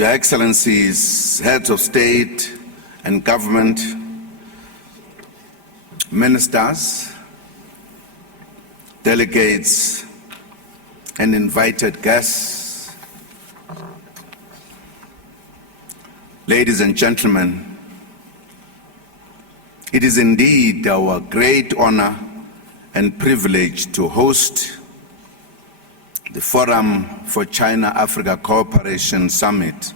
Your Excellencies, heads of state and government, ministers, delegates, and invited guests, ladies and gentlemen, it is indeed our great honor and privilege to host the Forum for China-Africa Cooperation Summit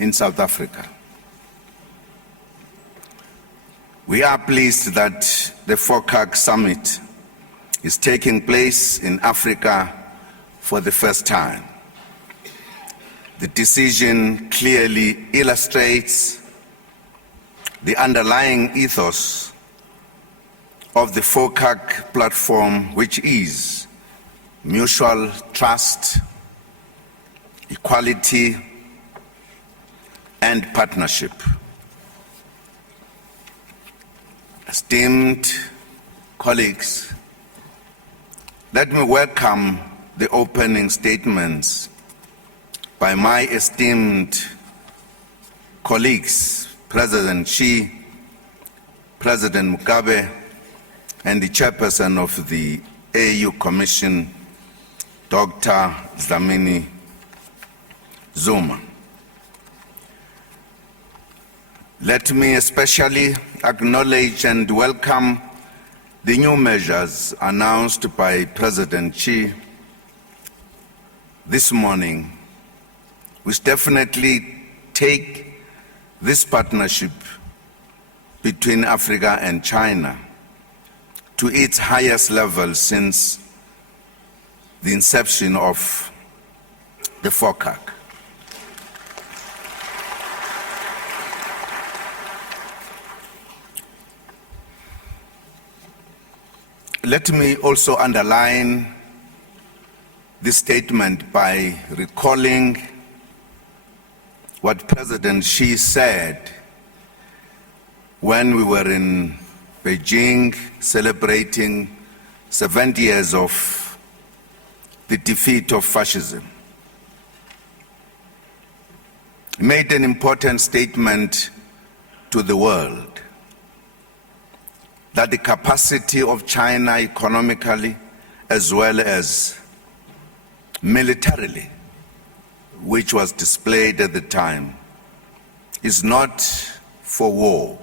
in South Africa. We are pleased that the FOCAC Summit is taking place in Africa for the first time. The decision clearly illustrates the underlying ethos of the FOCAC platform, which is mutual trust, equality, and partnership. Esteemed colleagues, let me welcome the opening statements by my esteemed colleagues, President Xi, President Mugabe, and the chairperson of the AU Commission, Dr. Dlamini Zuma. Let me especially acknowledge and welcome the new measures announced by President Xi this morning, which definitely take this partnership between Africa and China to its highest level since the inception of the FOCAC. Let me also underline this statement by recalling what President Xi said when we were in Beijing celebrating 70 years of the defeat of fascism. He made an important statement to the world that the capacity of China economically as well as militarily, which was displayed at the time, is not for war,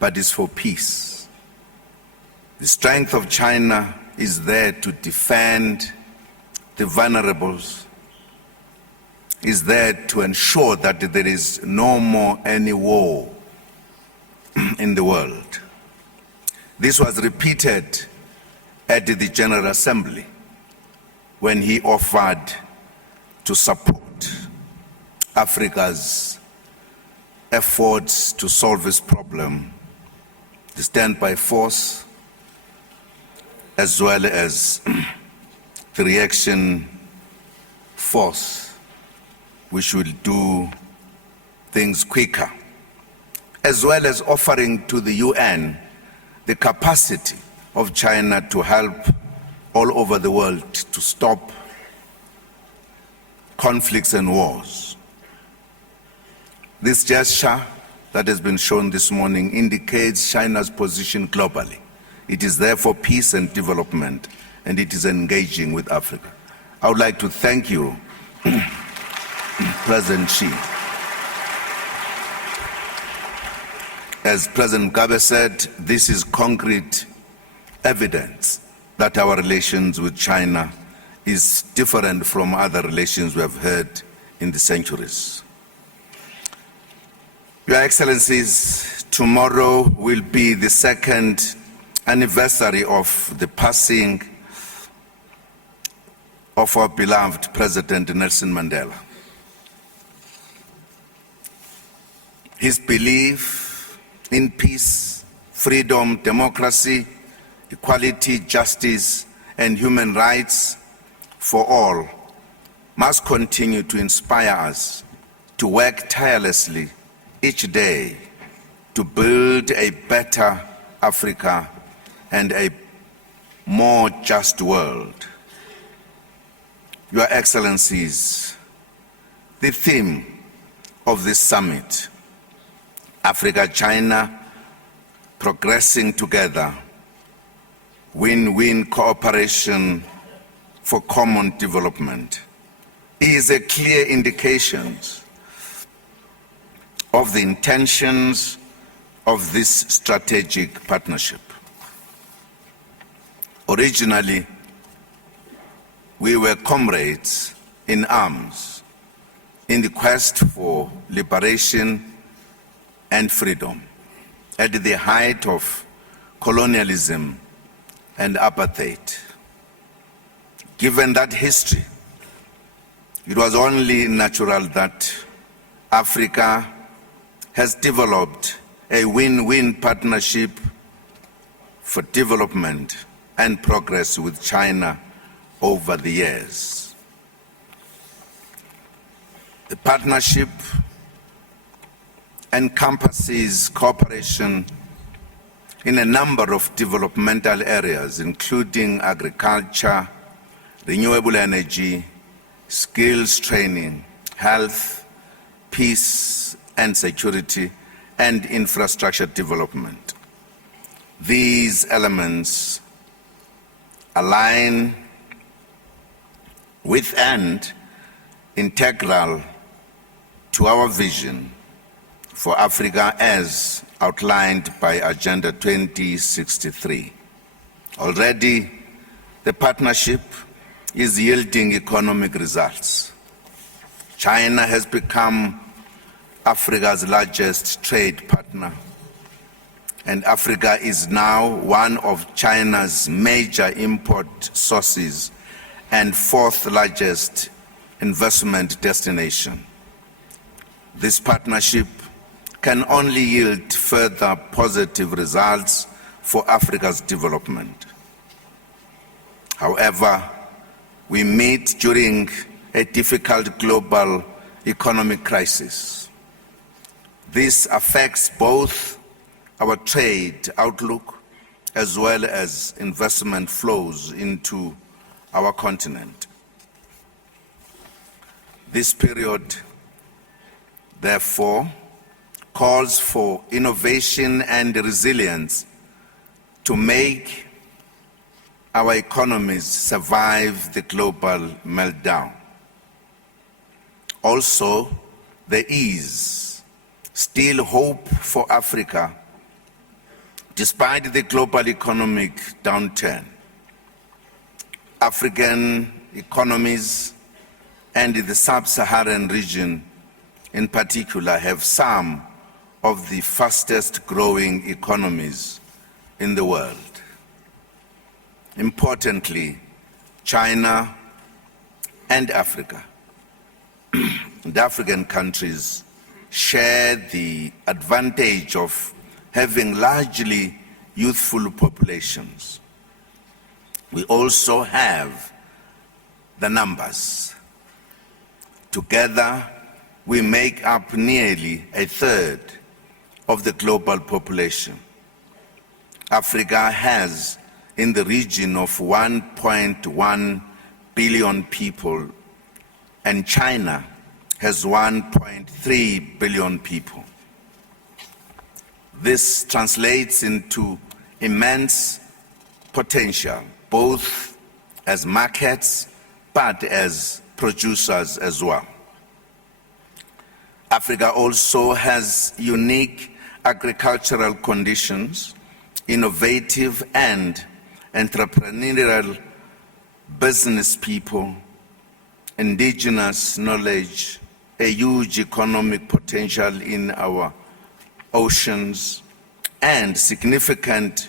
but is for peace. The strength of China is there to defend the vulnerables, is there to ensure that there is no more any war in the world. This was repeated at the General Assembly when he offered to support Africa's efforts to solve this problem, to stand by force, as well as the reaction force, which will do things quicker, as well as offering to the UN the capacity of China to help all over the world to stop conflicts and wars. This gesture that has been shown this morning indicates China's position globally. It is there for peace and development, and it is engaging with Africa. I would like to thank you, President Xi. As President Mugabe said, this is concrete evidence that our relations with China is different from other relations we have had in the centuries. Your Excellencies, tomorrow will be the second anniversary of the passing of our beloved President Nelson Mandela. His belief in peace, freedom, democracy, equality, justice, and human rights for all must continue to inspire us to work tirelessly each day to build a better Africa and a more just world. Your Excellencies, the theme of this summit, Africa-China progressing together, win-win cooperation for common development, is a clear indication of the intentions of this strategic partnership. Originally, we were comrades in arms in the quest for liberation and freedom at the height of colonialism and apartheid. Given that history, it was only natural that Africa has developed a win-win partnership for development and progress with China over the years. The partnership encompasses cooperation in a number of developmental areas, including agriculture, renewable energy, skills training, health, peace and security, and infrastructure development. These elements align with and integral to our vision for Africa as outlined by Agenda 2063. Already, the partnership is yielding economic results. China has become Africa's largest trade partner, and Africa is now one of China's major import sources and fourth largest investment destination. This partnership can only yield further positive results for Africa's development. However, we meet during a difficult global economic crisis. This affects both our trade outlook as well as investment flows into our continent. This period, therefore, calls for innovation and resilience to make our economies survive the global meltdown. Also, there is still hope for Africa despite the global economic downturn. African economies and the sub-Saharan region in particular have some of the fastest growing economies in the world. Importantly, China and Africa, and African countries share the advantage of having largely youthful populations. We also have the numbers. Together, we make up nearly a third of the global population. Africa has in the region of 1.1 billion people, and China has 1.3 billion people. This translates into immense potential, both as markets, but as producers as well. Africa also has unique agricultural conditions, innovative and entrepreneurial business people, indigenous knowledge, a huge economic potential in our oceans, and significant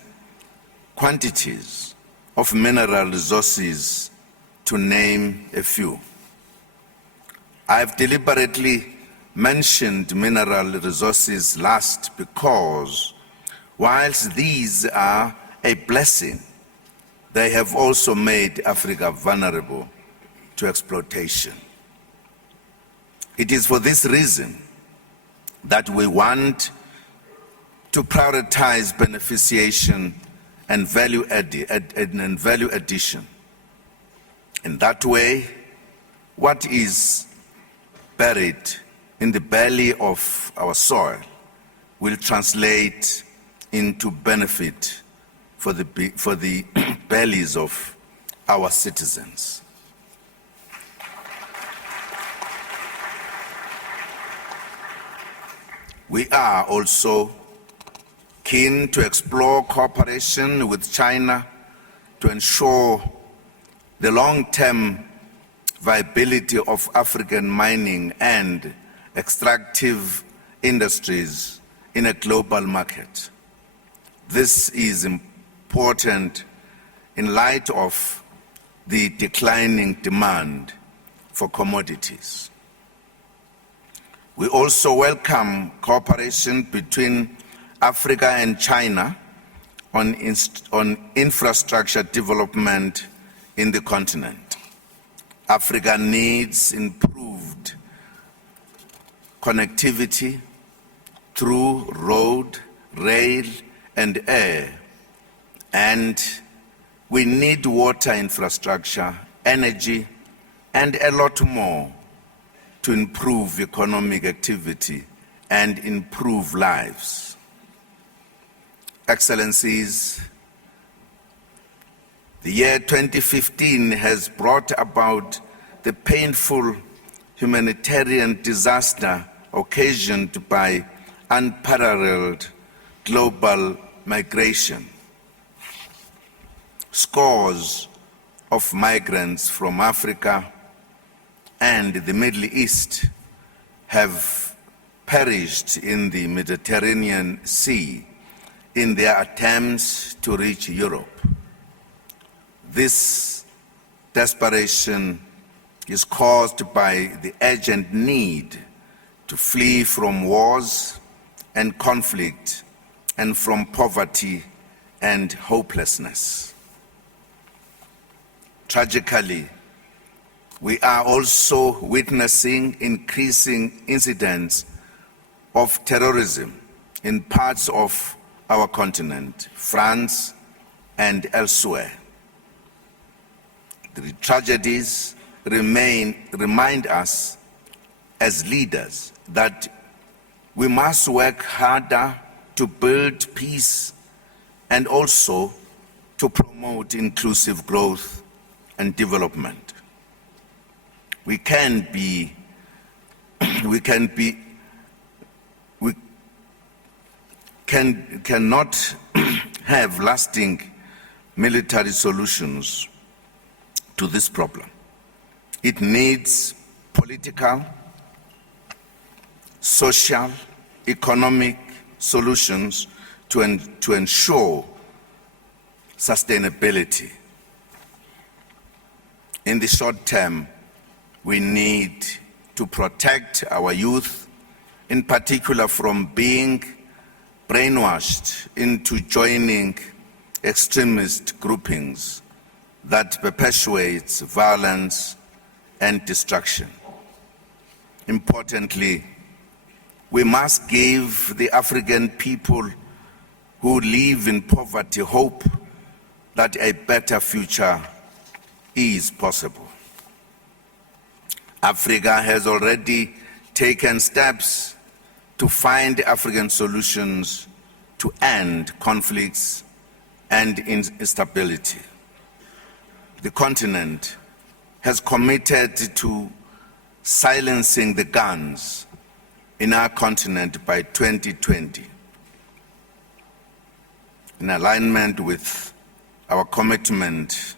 quantities of mineral resources, to name a few. I've deliberately mentioned mineral resources last because whilst these are a blessing, they have also made Africa vulnerable to exploitation. It is for this reason that we want to prioritize beneficiation and value addition. In that way, what is buried in the belly of our soil will translate into benefit for the bellies of our citizens. We are also keen to explore cooperation with China to ensure the long-term viability of African mining and extractive industries in a global market. This is important in light of the declining demand for commodities. We also welcome cooperation between Africa and China on infrastructure development in the continent. Africa needs improved connectivity through road, rail, and air, and we need water infrastructure, energy, and a lot more to improve economic activity and improve lives. Excellencies, the year 2015 has brought about the painful humanitarian disaster occasioned by unparalleled global migration. Scores of migrants from Africa and the Middle East have perished in the Mediterranean Sea in their attempts to reach Europe. This desperation is caused by the urgent need to flee from wars and conflict and from poverty and hopelessness. Tragically, we are also witnessing increasing incidents of terrorism in parts of our continent, France and elsewhere. The tragedies remind us as leaders that we must work harder to build peace and also to promote inclusive growth and development. We cannot have lasting military solutions to this problem. It needs political, social, economic solutions to ensure sustainability. In the short term, we need to protect our youth, in particular from being brainwashed into joining extremist groupings that perpetuates violence and destruction. Importantly, we must give the African people who live in poverty hope that a better future is possible. Africa has already taken steps to find African solutions to end conflicts and instability. The continent has committed to silencing the guns in our continent by 2020, in alignment with our commitment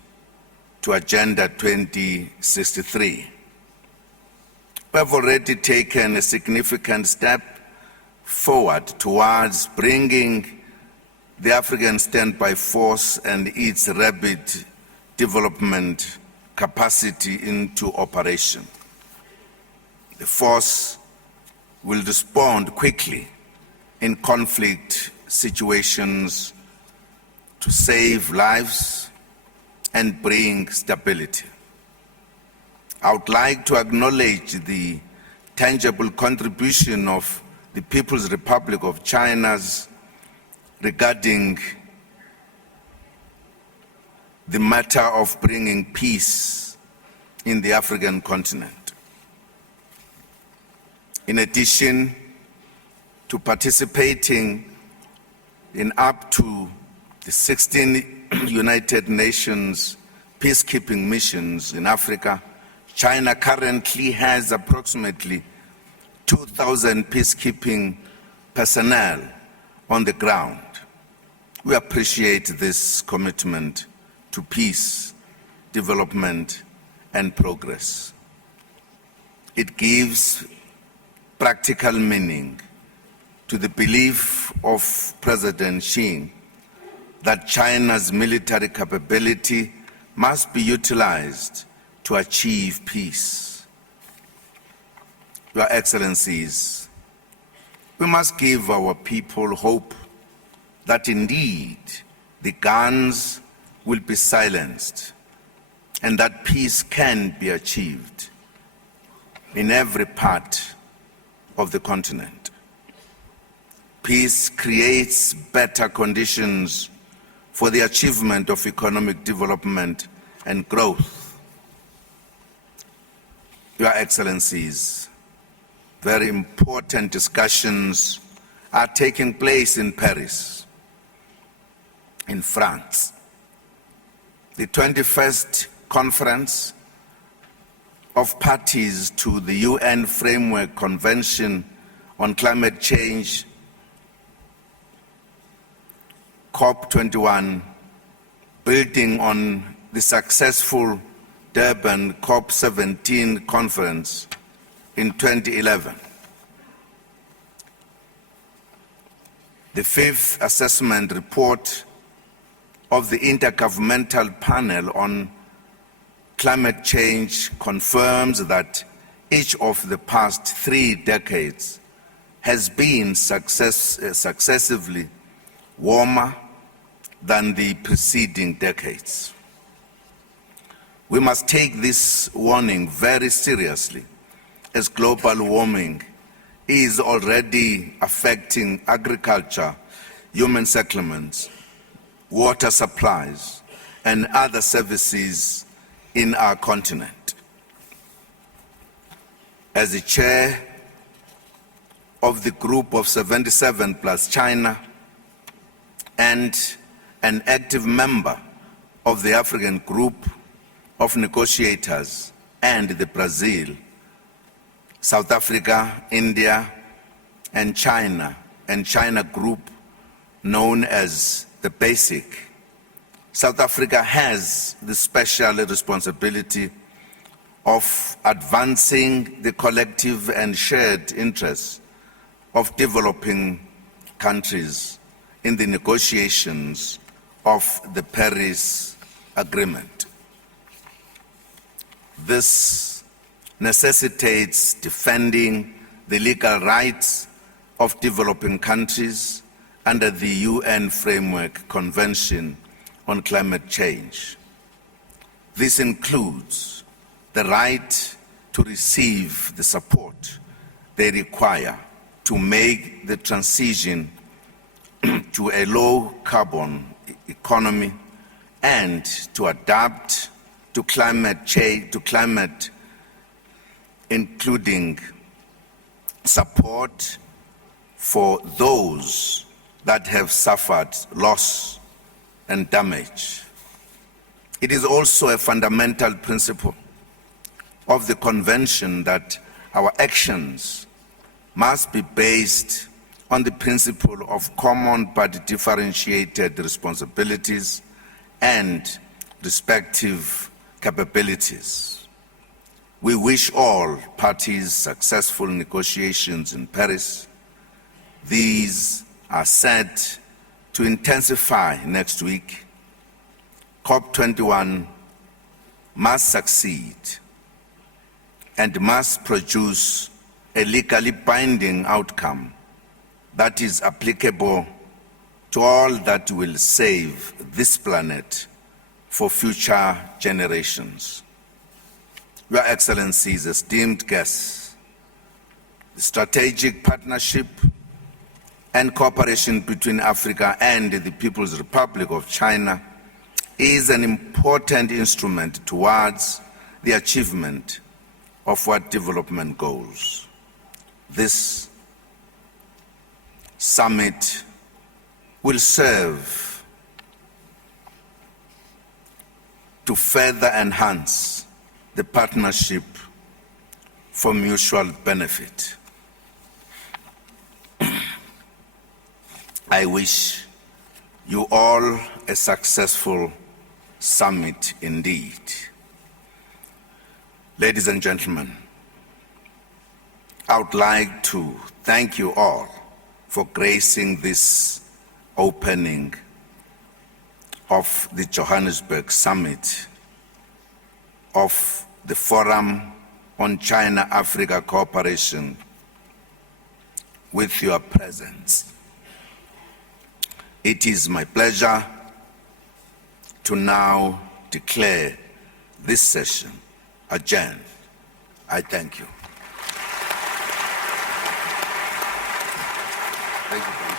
to Agenda 2063. We have already taken a significant step forward towards bringing the African Standby Force and its rapid development capacity into operation. The force will respond quickly in conflict situations to save lives and bring stability. I would like to acknowledge the tangible contribution of the People's Republic of China's regarding the matter of bringing peace in the African continent. In addition to participating in up to the 16 United Nations peacekeeping missions in Africa, China currently has approximately 2,000 peacekeeping personnel on the ground. We appreciate this commitment to peace, development, and progress. It gives practical meaning to the belief of President Xi that China's military capability must be utilized to achieve peace. Your Excellencies, we must give our people hope that indeed the guns will be silenced and that peace can be achieved in every part of the continent. Peace creates better conditions for the achievement of economic development and growth. Your Excellencies, very important discussions are taking place in Paris, in France. The 21st Conference of Parties to the UN Framework Convention on Climate Change, COP21, building on the successful Durban COP17 conference in 2011. The fifth assessment report of the Intergovernmental Panel on Climate Change confirms that each of the past 3 decades has been successively warmer than the preceding decades. We must take this warning very seriously, as global warming is already affecting agriculture, human settlements, water supplies, and other services in our continent. As the chair of the Group of 77 plus China and an active member of the African Group of Negotiators and the Brazil, South Africa, India, and China Group, known as the BASIC, South Africa has the special responsibility of advancing the collective and shared interests of developing countries in the negotiations of the Paris Agreement. This necessitates defending the legal rights of developing countries under the UN Framework Convention on Climate Change. This includes the right to receive the support they require to make the transition to a low-carbon economy and to adapt to climate change, including support for those that have suffered loss and damage. It is also a fundamental principle of the Convention that our actions must be based on the principle of common but differentiated responsibilities and respective capabilities. We wish all parties successful negotiations in Paris. These are set to intensify next week. COP21 must succeed and must produce a legally binding outcome that is applicable to all that will save this planet for future generations. Your Excellencies, esteemed guests, the strategic partnership and cooperation between Africa and the People's Republic of China is an important instrument towards the achievement of our development goals. this summit will serve to further enhance the partnership for mutual benefit. I wish you all a successful summit indeed. Ladies and gentlemen, I would like to thank you all for gracing this opening of the Johannesburg Summit of the Forum on China-Africa Cooperation with your presence. It is my pleasure to now declare this session adjourned. I thank you. Thank you.